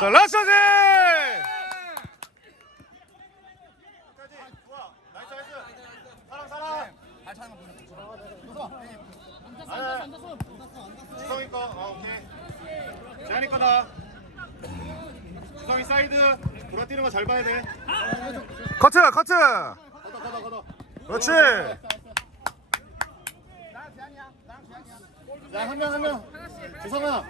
자 라스지 주성이 거, 어, 오케이. 재한이 거다. 주성이 사이드. 돌아 뛰는 거 잘 봐야 돼. 커트 커트 걷어, 걷어, 걷어. 그렇지 야, 한 명, 한 명. 주성아.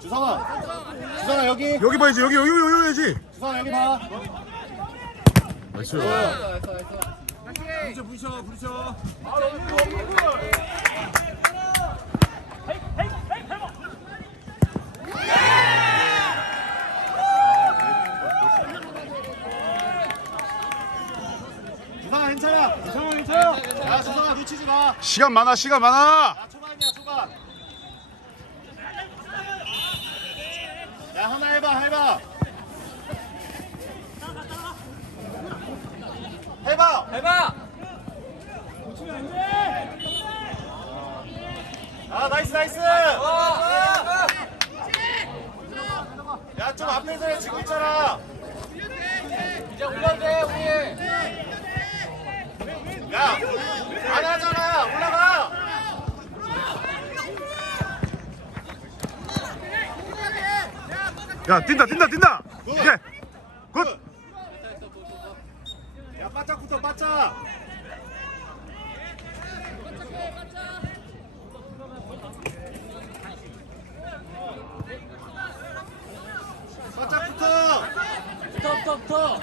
주성아. 주성아, 여기. 여기 봐야지 여기 여기 여기 봐야지 주성아, 여기 봐. 나이스 주성아, 괜찮아. 주성아, 괜찮아. 야, 주성아, 놓치지 마. 시간 많아 시간 많아 야, 초반이야, 초반. 야, 하나 해봐, 해봐. 해봐. 해봐. 아, 나이스, 나이스. 와. 야, 좀 앞에서 해, 지고 있잖아. 이제 올려도 돼 우리. 야, 안 하잖아. 올라가. 야 뛴다 뛴다 뛴다 오케이 굿 야, 바짝부터 바짝. 바짝부터. 붙어 붙어 붙어.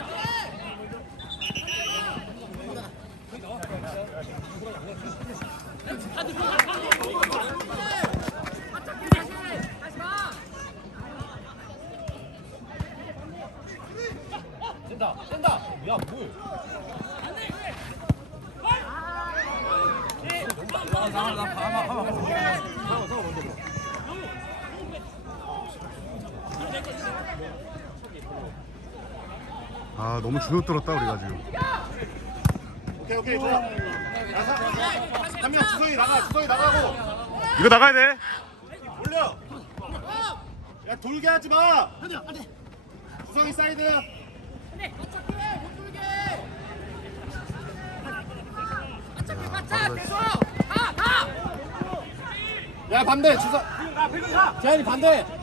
된다 된다. 야 뭐? 아 너무 주눅 들었다 우리가 지금 오케이, 오케이, 좋아. 한명 주성이 나가, 주성이 나가고. 이거 나가야 돼 올려. 야, 돌게 하지 마. 주성이 사이드. 야, 반대, 주성. 재한이 반대.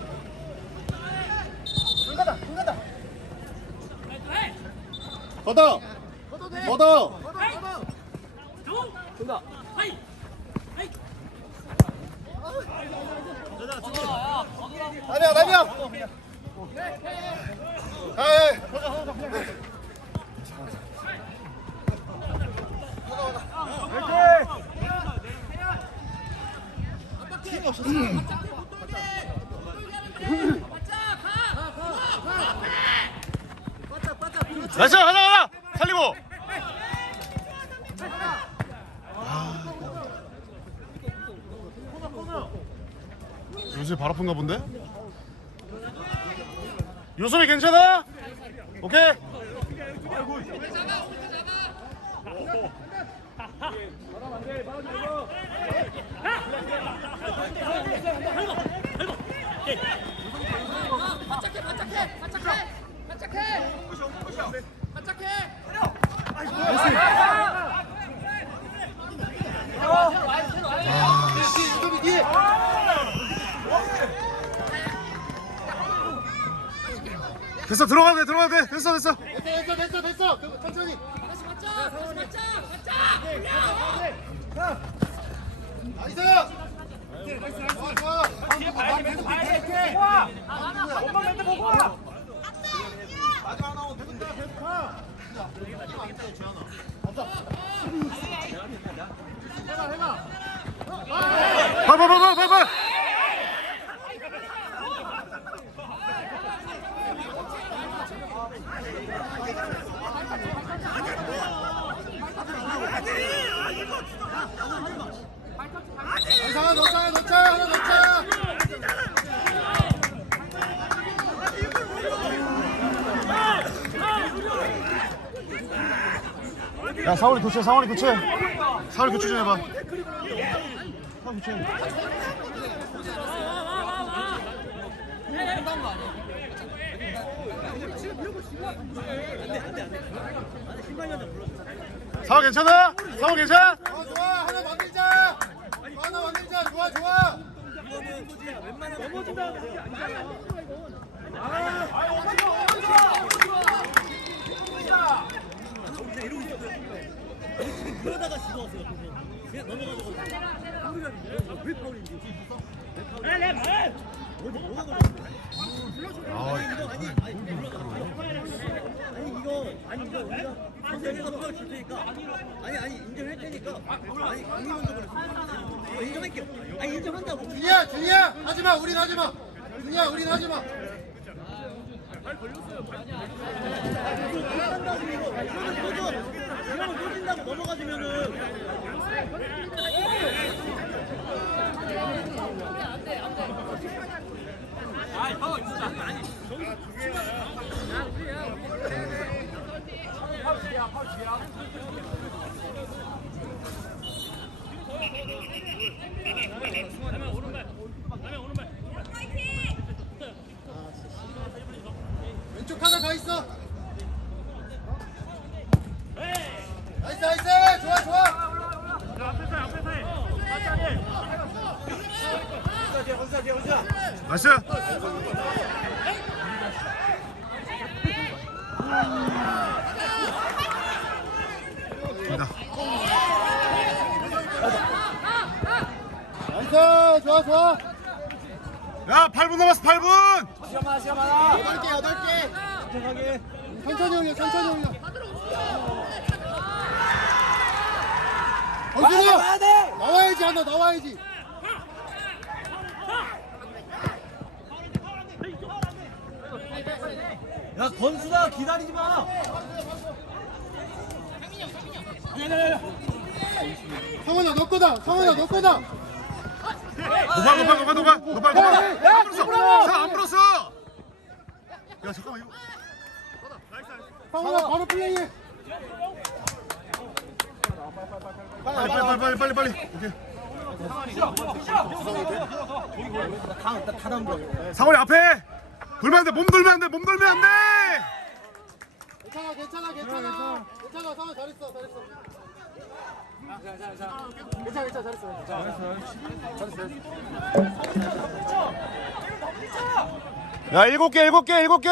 걷어. 걷어. 된다. 아니야, 아니야. 에이. 나이스 가자 가자! 살리고! 요새 발 아픈가 본데? 요섭이 괜찮아? 오케이? 바짝해 바짝해! 바짝해! 바짝해 됐어 들어가도 돼 들어가도 돼 됐어 됐어 됐어, 됐어, 됐어. 그, 천천히. 다시 바짝 다시 바짝 바짝 올려 나이스. 좋아, 좋아. 봐 봐봐 봐봐 하나 넣자, 넣자, 하나 넣자. 야 사월이 교체 사월이 교체 사월이 교체 좀 해봐 상황 괜찮아? 상황 괜찮아? 좋아 좋아 하나 만들자 하나 만들자 좋아 좋아 그러다가 지도 왔어요. 그냥 넘어가지고. 왜 파울인지. 어디 뭐가 걸렸어? 아, 아니 이거 아니 이거 우리가 선생님가 파울 줄 테니까 아니 아니 인정할 테니까 아니 국민원적으로 이거 인정할게요. 아니 인정한다고. 준이야 준이야 하지 마 우린 하지 마 준이야 우린 하지마 한다고 이거 이러면 꺼져. 이러면 꺼진다고 넘어가주면은 왼쪽 하나 더 있어 나이스 나이스 좋아 좋아 나이스. 됩니다. 나이스 좋아 좋아 야, 8분 남았어, 8분! 시간 많아 시간 많아 여덟 개 여덟 개 천천히 올려 천천히 올려 어디로 나와야지 하나 나와야지 야 건수다 기다리지 마 성원아 너 거다 성원아 너 거다 노발, 노발, 노발, 노발, 노발, 노발. 야, 안 불었어! 자, 안 불었어! 야, 잠깐만, 이거. 성원아 바로 플레이해 빨리, 빨리, 빨리, 빨리, 빨리. 오케이. 상원이 앞에! 돌면 안 돼, 몸 돌면 안 돼, 몸 돌면 안 돼! 괜찮아 괜찮아 괜찮아. 괜찮아 성원 잘했어 잘했어. 괜찮아 괜찮아. 잘했어 야, 일곱 개, 일곱 개, 일곱 개!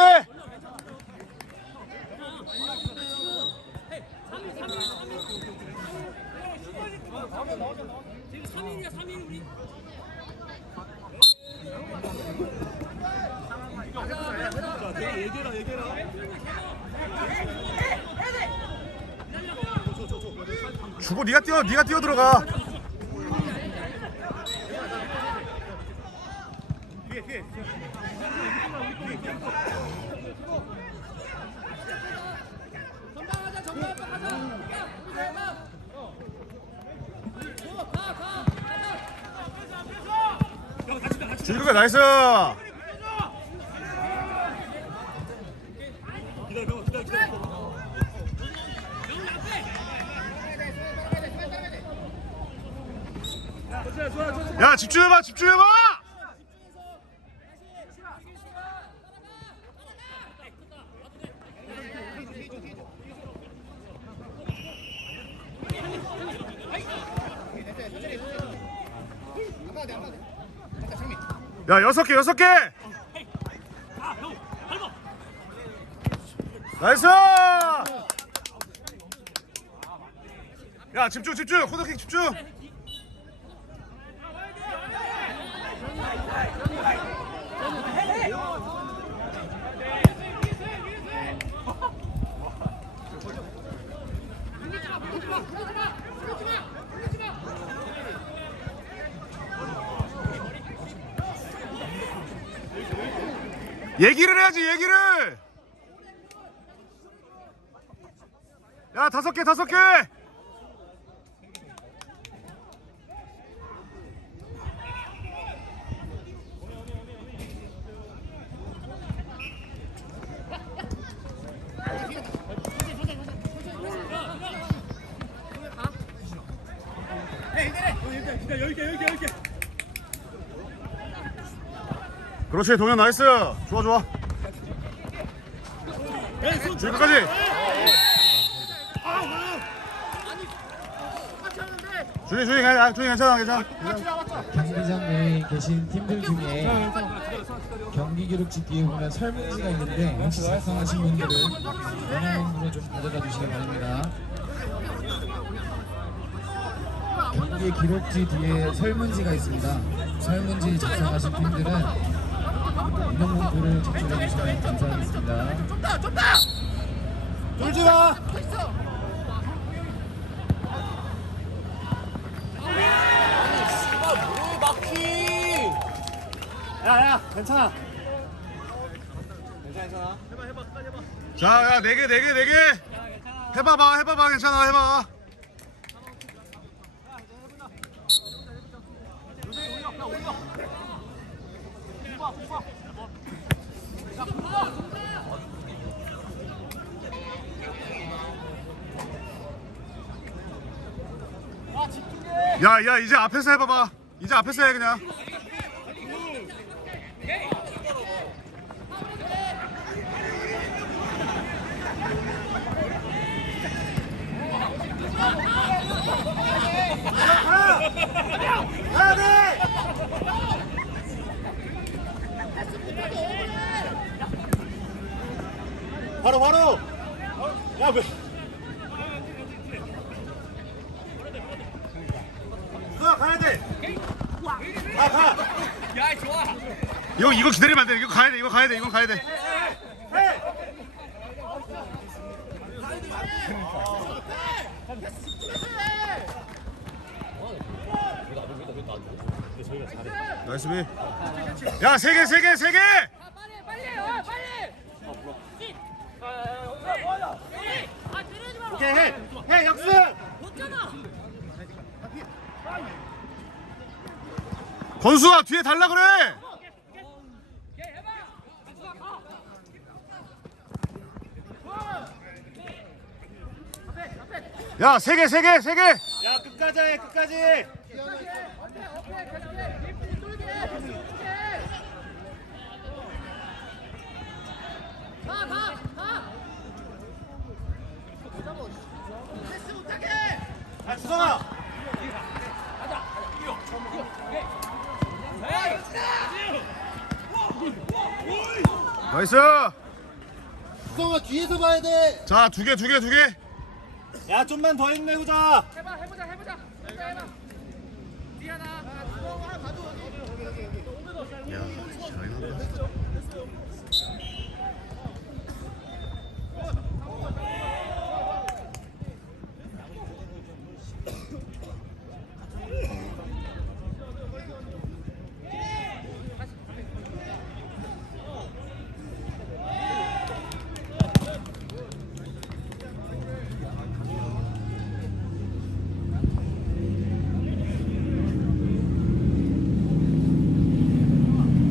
주고 네가 뛰어, 네가 뛰어 들어가. 줄그가 나이스. 야 집중해봐 집중해봐. 야 여섯 개 여섯 개. 나이스. 야 집중 집중 코너킥 집중. 얘기를 해야지 얘기를. 야 다섯 개 다섯 개. 그렇지 동현 나이스 좋아 좋아 줄 끝까지 준이 준이 괜찮아 준이 괜찮아 괜찮아 괜찮아. 경기장 내에 계신 팀들 중에 경기 기록 짓기에 보면 설문지가 있는데 혹시 작성하신 분들은 연합원으로 좀 가져다 주시기 바랍니다. 경기 기록지 뒤에 설문지가 있습니다. 설문지 작성하신 팀들은 인용문구를 제출해 주시면 감사하겠습니다. 돌지 마. 왜 막히? 야야 괜찮아. 자 야 네 개 네 개 네 개 해봐봐 해봐봐 괜찮아 해봐 야 야 이제 앞에서 해봐봐. 이제 앞에서 해 그냥 바로 바로. 야 왜? 수아 가야 돼. 가 가. 이거 이거 기다리면 안 돼 이거 가야 돼 이거 가야 돼 이건 가야 돼 해. 나이스 비. 야, 세 개, 세 개, 세 개. 빨리 빨리 와 빨리 아 들으지 마 오케이 해. 해 역습. 못잖아 건수가 뒤에 달라 그래. 야, 세 개, 세 개, 세 개. 야 끝까지 해 끝까지. 야 주성아. 나이스. 수성아 뒤에서 봐야 돼. 자, 두 개, 두 개, 두 개. 야 좀만 더 힘내보자. 해봐 해보자 해보자 해보자 해봐 미안하 야, 잘한다.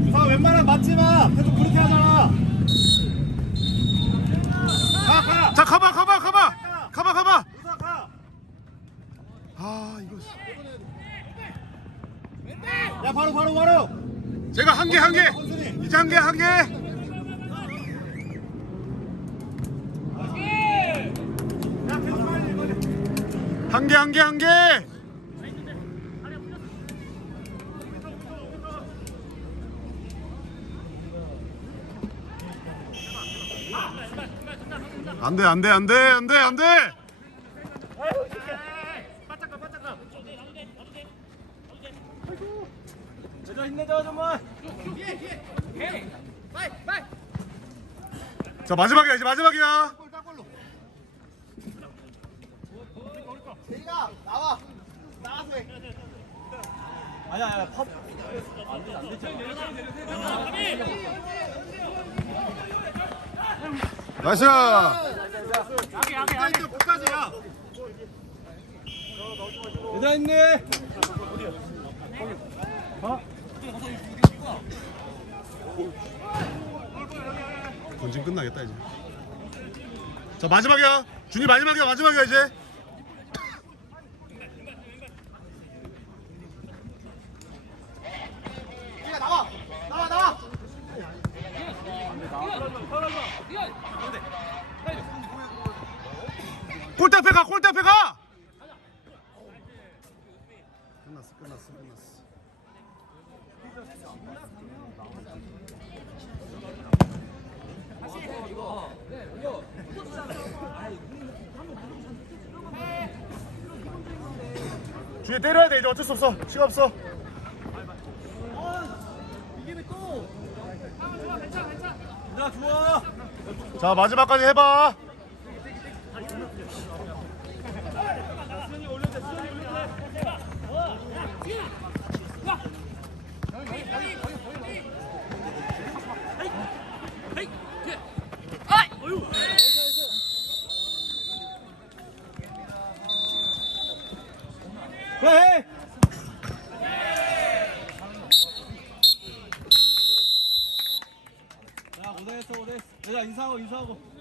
주성아 웬만하면 맞지 마. 계속 그렇게 하잖아. 가 가. 자, 가봐, 가봐, 가봐. 가봐, 가봐. 주성아 가. 아, 이거. 야 바로 바로 바로. 제가 한 개, 한 개. 이제 한 개, 한 개. 한 개, 한 개. 안 돼, 안 돼, 안 돼, 안 돼, 안 돼. 힘내자 정말. 자, 마지막이야, 이제 마지막이야. 세이가 나와. 나와서 해. 아니야 아니야 팝 나이스. 끝까지 야. 얘들아 있네 본진 끝나겠다 이제. 자 마지막이야. 준이 마지막이야 마지막이야 이제. 나와. 골대 앞에 가! 골대 앞에 가! 뒤에 때려야 돼. 이제 어쩔 수 없어. 시간 없어. 자 마지막까지 해봐 그래 야 고생했어 고생했어. 얘들아 인사하고 인사하고